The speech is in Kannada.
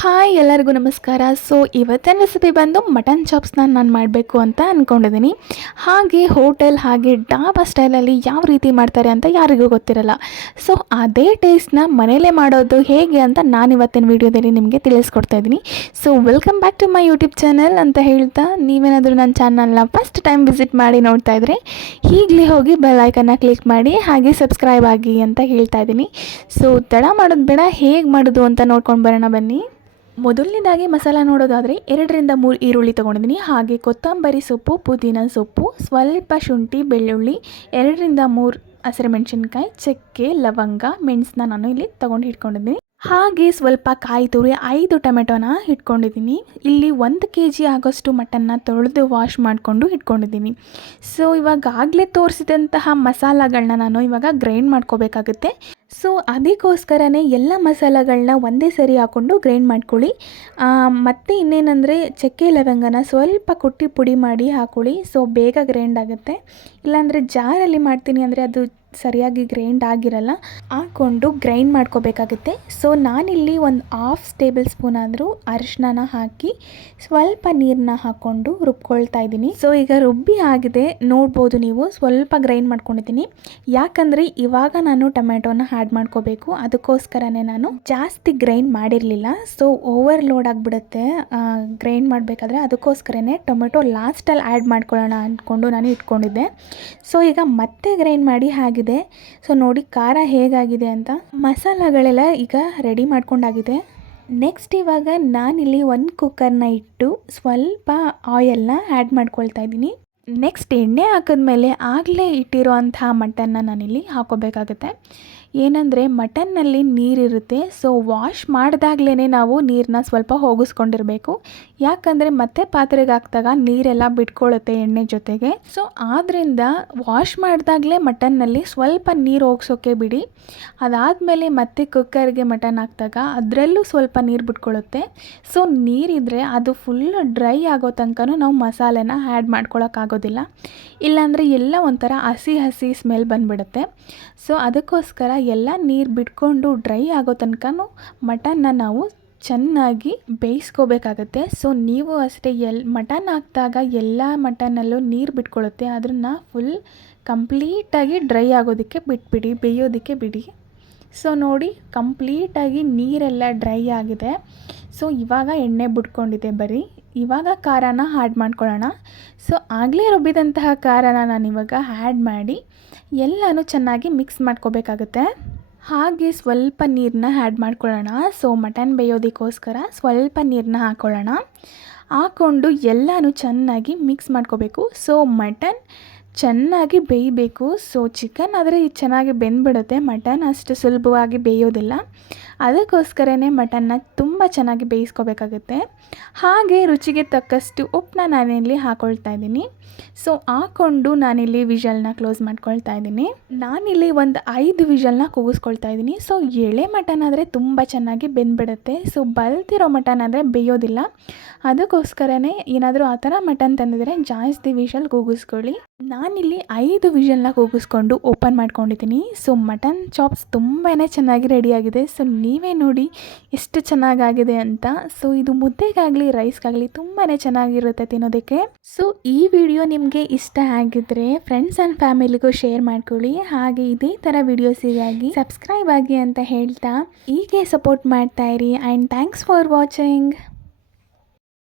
ಹಾಯ್ ಎಲ್ಲರಿಗೂ ನಮಸ್ಕಾರ. ಸೊ ಇವತ್ತಿನ ರೆಸಿಪಿ ಬಂದು ಮಟನ್ ಚಾಪ್ಸ್ನ ನಾನು ಮಾಡಬೇಕು ಅಂತ ಅಂದ್ಕೊಂಡಿದ್ದೀನಿ. ಹಾಗೆ ಹೋಟೆಲ್ ಹಾಗೆ ಡಾಬಾ ಸ್ಟೈಲಲ್ಲಿ ಯಾವ ರೀತಿ ಮಾಡ್ತಾರೆ ಅಂತ ಯಾರಿಗೂ ಗೊತ್ತಿರಲ್ಲ. ಸೊ ಅದೇ ಟೇಸ್ಟ್ನ ಮನೇಲೇ ಮಾಡೋದು ಹೇಗೆ ಅಂತ ನಾನು ಇವತ್ತಿನ ವೀಡಿಯೋದಲ್ಲಿ ನಿಮಗೆ ತಿಳಿಸ್ಕೊಡ್ತಾ ಇದ್ದೀನಿ. So welcome back to my YouTube channel ಅಂತ ಹೇಳ್ತಾ, ನೀವೇನಾದರೂ ನನ್ನ ಚಾನಲ್ನ ಫಸ್ಟ್ ಟೈಮ್ ವಿಸಿಟ್ ಮಾಡಿ ನೋಡ್ತಾ ಇದ್ದರೆ ಈಗಲೇ ಹೋಗಿ ಬೆಲ್ ಐಕನ್ನ ಕ್ಲಿಕ್ ಮಾಡಿ ಹಾಗೆ ಸಬ್ಸ್ಕ್ರೈಬ್ ಆಗಿ ಅಂತ ಹೇಳ್ತಾ ಇದ್ದೀನಿ. ಸೊ ತಡ ಮಾಡೋದು ಬೇಡ, ಹೇಗೆ ಮಾಡೋದು ಅಂತ ನೋಡ್ಕೊಂಡು ಬರೋಣ ಬನ್ನಿ. ಮೊದಲನೇದಾಗಿ ಮಸಾಲ ನೋಡೋದಾದರೆ 2-3 ಈರುಳ್ಳಿ ತೊಗೊಂಡಿದ್ದೀನಿ. ಹಾಗೆ ಕೊತ್ತಂಬರಿ ಸೊಪ್ಪು, ಪುದೀನ ಸೊಪ್ಪು, ಸ್ವಲ್ಪ ಶುಂಠಿ ಬೆಳ್ಳುಳ್ಳಿ, 2-3 ಹಸಿರುಮೆಣಸಿನ್ಕಾಯಿ, ಚಕ್ಕೆ, ಲವಂಗ, ಮೆಣಸನ್ನ ನಾನು ಇಲ್ಲಿ ತೊಗೊಂಡು ಇಟ್ಕೊಂಡಿದ್ದೀನಿ. ಹಾಗೆ ಸ್ವಲ್ಪ ಕಾಯಿ ತುರಿ, 5 ಟೊಮೆಟೊನ ಇಟ್ಕೊಂಡಿದ್ದೀನಿ. ಇಲ್ಲಿ 1 kg ಆಗೋಷ್ಟು ಮಟನ್ನ ತೊಳೆದು ವಾಶ್ ಮಾಡಿಕೊಂಡು ಇಟ್ಕೊಂಡಿದ್ದೀನಿ. ಸೊ ಇವಾಗಲೇ ತೋರಿಸಿದಂತಹ ಮಸಾಲಗಳನ್ನ ನಾನು ಇವಾಗ ಗ್ರೈಂಡ್ ಮಾಡ್ಕೋಬೇಕಾಗುತ್ತೆ. ಸೊ ಅದಕ್ಕೋಸ್ಕರನೇ ಎಲ್ಲ ಮಸಾಲೆಗಳನ್ನ ಒಂದೇ ಸರಿ ಹಾಕ್ಕೊಂಡು ಗ್ರೈಂಡ್ ಮಾಡ್ಕೊಳ್ಳಿ. ಮತ್ತು ಇನ್ನೇನೆಂದರೆ ಚಕ್ಕೆ ಲವಂಗನ ಸ್ವಲ್ಪ ಕುಟ್ಟಿ ಪುಡಿ ಮಾಡಿ ಹಾಕ್ಕೊಳ್ಳಿ. ಸೊ ಬೇಗ ಗ್ರೈಂಡ್ ಆಗುತ್ತೆ. ಇಲ್ಲಾಂದರೆ ಜಾರಲ್ಲಿ ಮಾಡ್ತೀನಿ ಅಂದರೆ ಅದು ಸರಿಯಾಗಿ ಗ್ರೈಂಡ್ ಆಗಿರಲ್ಲ. ಹಾಕ್ಕೊಂಡು ಗ್ರೈಂಡ್ ಮಾಡ್ಕೋಬೇಕಾಗುತ್ತೆ. ಸೊ ನಾನಿಲ್ಲಿ ಒಂದು 1/2 ಟೇಬಲ್ ಸ್ಪೂನ್ ಆದರೂ ಅರಿಶಿನ ಹಾಕಿ ಸ್ವಲ್ಪ ನೀರನ್ನ ಹಾಕ್ಕೊಂಡು ರುಬ್ಕೊಳ್ತಾ ಇದ್ದೀನಿ. ಸೊ ಈಗ ರುಬ್ಬಿ ಆಗಿದೆ ನೋಡ್ಬೋದು ನೀವು, ಸ್ವಲ್ಪ ಗ್ರೈಂಡ್ ಮಾಡ್ಕೊಂಡಿದ್ದೀನಿ. ಯಾಕಂದರೆ ಇವಾಗ ನಾನು ಟೊಮೆಟೊನ ಆ್ಯಡ್ ಮಾಡ್ಕೋಬೇಕು, ಅದಕ್ಕೋಸ್ಕರನೇ ನಾನು ಜಾಸ್ತಿ ಗ್ರೈಂಡ್ ಮಾಡಿರಲಿಲ್ಲ. ಸೊ ಓವರ್ಲೋಡ್ ಆಗಿಬಿಡುತ್ತೆ ಗ್ರೈಂಡ್ ಮಾಡಬೇಕಾದ್ರೆ, ಅದಕ್ಕೋಸ್ಕರನೇ ಟೊಮೆಟೊ ಲಾಸ್ಟಲ್ಲಿ ಆ್ಯಡ್ ಮಾಡ್ಕೊಳ್ಳೋಣ ಅಂದ್ಕೊಂಡು ನಾನು ಇಟ್ಕೊಂಡಿದ್ದೆ. ಸೊ ಈಗ ಮತ್ತೆ ಗ್ರೈಂಡ್ ಮಾಡಿ ಆಗಿದೆ. ಸೊ ನೋಡಿ ಖಾರ ಹೇಗಾಗಿದೆ ಅಂತ. ಮಸಾಲೆಗಳೆಲ್ಲ ಈಗ ರೆಡಿ ಮಾಡ್ಕೊಂಡಾಗಿದೆ. ನೆಕ್ಸ್ಟ್ ಇವಾಗ ನಾನಿಲ್ಲಿ ಒಂದು ಕುಕ್ಕರ್ನ ಇಟ್ಟು ಸ್ವಲ್ಪ ಆಯಿಲ್ನ ಆ್ಯಡ್ ಮಾಡ್ಕೊಳ್ತಾ ಇದ್ದೀನಿ. ನೆಕ್ಸ್ಟ್ ಎಣ್ಣೆ ಹಾಕಿದ್ಮೇಲೆ ಆಗಲೇ ಇಟ್ಟಿರೋ ಅಂಥ ಮಟನ್ನ ನಾನಿಲ್ಲಿ ಹಾಕೋಬೇಕಾಗುತ್ತೆ. ಏನಂದರೆ ಮಟನ್ನಲ್ಲಿ ನೀರಿರುತ್ತೆ. ಸೊ ವಾಶ್ ಮಾಡಿದಾಗಲೇ ನಾವು ನೀರನ್ನ ಸ್ವಲ್ಪ ಹೋಗಿಸ್ಕೊಂಡಿರಬೇಕು. ಯಾಕಂದರೆ ಮತ್ತೆ ಪಾತ್ರೆಗೆ ಹಾಕಿದಾಗ ನೀರೆಲ್ಲ ಬಿಟ್ಕೊಳ್ಳುತ್ತೆ ಎಣ್ಣೆ ಜೊತೆಗೆ. ಸೊ ಆದ್ದರಿಂದ ವಾಶ್ ಮಾಡಿದಾಗಲೇ ಮಟನ್ನಲ್ಲಿ ಸ್ವಲ್ಪ ನೀರು ಹೋಗ್ಸೋಕ್ಕೆ ಬಿಡಿ. ಅದಾದಮೇಲೆ ಮತ್ತೆ ಕುಕ್ಕರ್ಗೆ ಮಟನ್ ಹಾಕಿದಾಗ ಅದರಲ್ಲೂ ಸ್ವಲ್ಪ ನೀರು ಬಿಟ್ಕೊಳ್ಳುತ್ತೆ. ಸೊ ನೀರಿದ್ದರೆ ಅದು ಫುಲ್ ಡ್ರೈ ಆಗೋ ತನಕ ನಾವು ಮಸಾಲೆನ ಆ್ಯಡ್ ಮಾಡ್ಕೊಳ್ಳೋಕ್ಕಾಗೋದಿಲ್ಲ. ಇಲ್ಲಾಂದರೆ ಎಲ್ಲ ಒಂಥರ ಹಸಿ ಹಸಿ ಸ್ಮೆಲ್ ಬಂದುಬಿಡುತ್ತೆ. ಸೊ ಅದಕ್ಕೋಸ್ಕರ ಎಲ್ಲ ನೀರು ಬಿಟ್ಕೊಂಡು ಡ್ರೈ ಆಗೋ ತನಕ ಮಟನ್ನ ನಾವು ಚೆನ್ನಾಗಿ ಬೇಯಿಸ್ಕೋಬೇಕಾಗತ್ತೆ. ಸೊ ನೀವು ಅಷ್ಟೇ ಮಟನ್ ಹಾಕಿದಾಗ ಎಲ್ಲ ಮಟನ್ನಲ್ಲೂ ನೀರು ಬಿಟ್ಕೊಳ್ಳುತ್ತೆ. ಅದನ್ನು ಫುಲ್ ಕಂಪ್ಲೀಟಾಗಿ ಡ್ರೈ ಆಗೋದಕ್ಕೆ ಬಿಟ್ಬಿಡಿ, ಬೇಯೋದಕ್ಕೆ ಬಿಡಿ. ಸೊ ನೋಡಿ ಕಂಪ್ಲೀಟಾಗಿ ನೀರೆಲ್ಲ ಡ್ರೈ ಆಗಿದೆ. ಸೊ ಇವಾಗ ಎಣ್ಣೆ ಬಿಟ್ಕೊಂಡಿದೆ ಬರೀ. ಇವಾಗ ಖಾರನ ಆ್ಯಡ್ ಮಾಡ್ಕೊಳ್ಳೋಣ. ಸೊ ಆಗಲೇ ರುಬ್ಬಿದಂತಹ ಖಾರನ ನಾನಿವಾಗ ಆ್ಯಡ್ ಮಾಡಿ ಎಲ್ಲನೂ ಚೆನ್ನಾಗಿ ಮಿಕ್ಸ್ ಮಾಡ್ಕೋಬೇಕಾಗುತ್ತೆ. ಹಾಗೆ ಸ್ವಲ್ಪ ನೀರನ್ನ ಆ್ಯಡ್ ಮಾಡ್ಕೊಳ್ಳೋಣ. ಸೊ ಮಟನ್ ಬೇಯೋದಕ್ಕೋಸ್ಕರ ಸ್ವಲ್ಪ ನೀರನ್ನ ಹಾಕ್ಕೊಳ್ಳೋಣ. ಹಾಕ್ಕೊಂಡು ಎಲ್ಲನೂ ಚೆನ್ನಾಗಿ ಮಿಕ್ಸ್ ಮಾಡ್ಕೋಬೇಕು. ಸೊ ಮಟನ್ ಚೆನ್ನಾಗಿ ಬೇಯಬೇಕು. ಸೊ ಚಿಕನ್ ಆದರೆ ಚೆನ್ನಾಗಿ ಬೆಂದ್ಬಿಡುತ್ತೆ, ಮಟನ್ ಅಷ್ಟು ಸುಲಭವಾಗಿ ಬೇಯೋದಿಲ್ಲ. ಅದಕ್ಕೋಸ್ಕರನೇ ಮಟನ್ನ ತುಂಬ ಚೆನ್ನಾಗಿ ಬೇಯಿಸ್ಕೋಬೇಕಾಗುತ್ತೆ. ಹಾಗೆ ರುಚಿಗೆ ತಕ್ಕಷ್ಟು ಉಪ್ಪನ್ನ ನಾನಿಲ್ಲಿ ಹಾಕ್ಕೊಳ್ತಾ ಇದ್ದೀನಿ. ಸೊ ಹಾಕ್ಕೊಂಡು ನಾನಿಲ್ಲಿ ವಿಷಲ್ನ ಕ್ಲೋಸ್ ಮಾಡ್ಕೊಳ್ತಾ ಇದ್ದೀನಿ. ನಾನಿಲ್ಲಿ ಒಂದು 5 ವಿಷಲ್ನ ಕೂಗಿಸ್ಕೊಳ್ತಾ ಇದ್ದೀನಿ. ಸೊ ಎಳೆ ಮಟನ್ ಆದರೆ ತುಂಬ ಚೆನ್ನಾಗಿ ಬೆಂದ್ಬಿಡುತ್ತೆ. ಸೊ ಬಲ್ತಿರೋ ಮಟನ್ ಆದರೆ ಬೇಯೋದಿಲ್ಲ. ಅದಕ್ಕೋಸ್ಕರನೇ ಏನಾದರೂ ಆ ಥರ ಮಟನ್ ತಂದಿದ್ರೆ ಜಾಸ್ತಿ ವಿಷಲ್ ಕೂಗಿಸ್ಕೊಳ್ಳಿ. ನಾನಿಲ್ಲಿ 5 ವಿಷಲ್ನ ಕೂಗಿಸ್ಕೊಂಡು ಓಪನ್ ಮಾಡ್ಕೊಂಡಿದ್ದೀನಿ. ಸೊ ಮಟನ್ ಚಾಪ್ಸ್ ತುಂಬಾ ಚೆನ್ನಾಗಿ ರೆಡಿಯಾಗಿದೆ. ಸೊ ನೀವೇ ನೋಡಿ ಎಷ್ಟು ಚೆನ್ನಾಗಾಗಿದೆ ಅಂತ. ಸೊ ಇದು ಮುದ್ದೆಗಾಗಲಿ ರೈಸ್ಗಾಗಲಿ ತುಂಬಾ ಚೆನ್ನಾಗಿರುತ್ತೆ ತಿನ್ನೋದಕ್ಕೆ. ಸೊ ಈ ವಿಡಿಯೋ ನಿಮಗೆ ಇಷ್ಟ ಆಗಿದ್ದರೆ ಫ್ರೆಂಡ್ಸ್ ಆ್ಯಂಡ್ ಫ್ಯಾಮಿಲಿಗೂ ಶೇರ್ ಮಾಡ್ಕೊಳ್ಳಿ. ಹಾಗೆ ಇದೇ ಥರ ವಿಡಿಯೋಸಿಗಾಗಿ ಸಬ್ಸ್ಕ್ರೈಬ್ ಆಗಿ ಅಂತ ಹೇಳ್ತಾ ಹೀಗೆ ಸಪೋರ್ಟ್ ಮಾಡ್ತಾಯಿರಿ. And thanks for watching.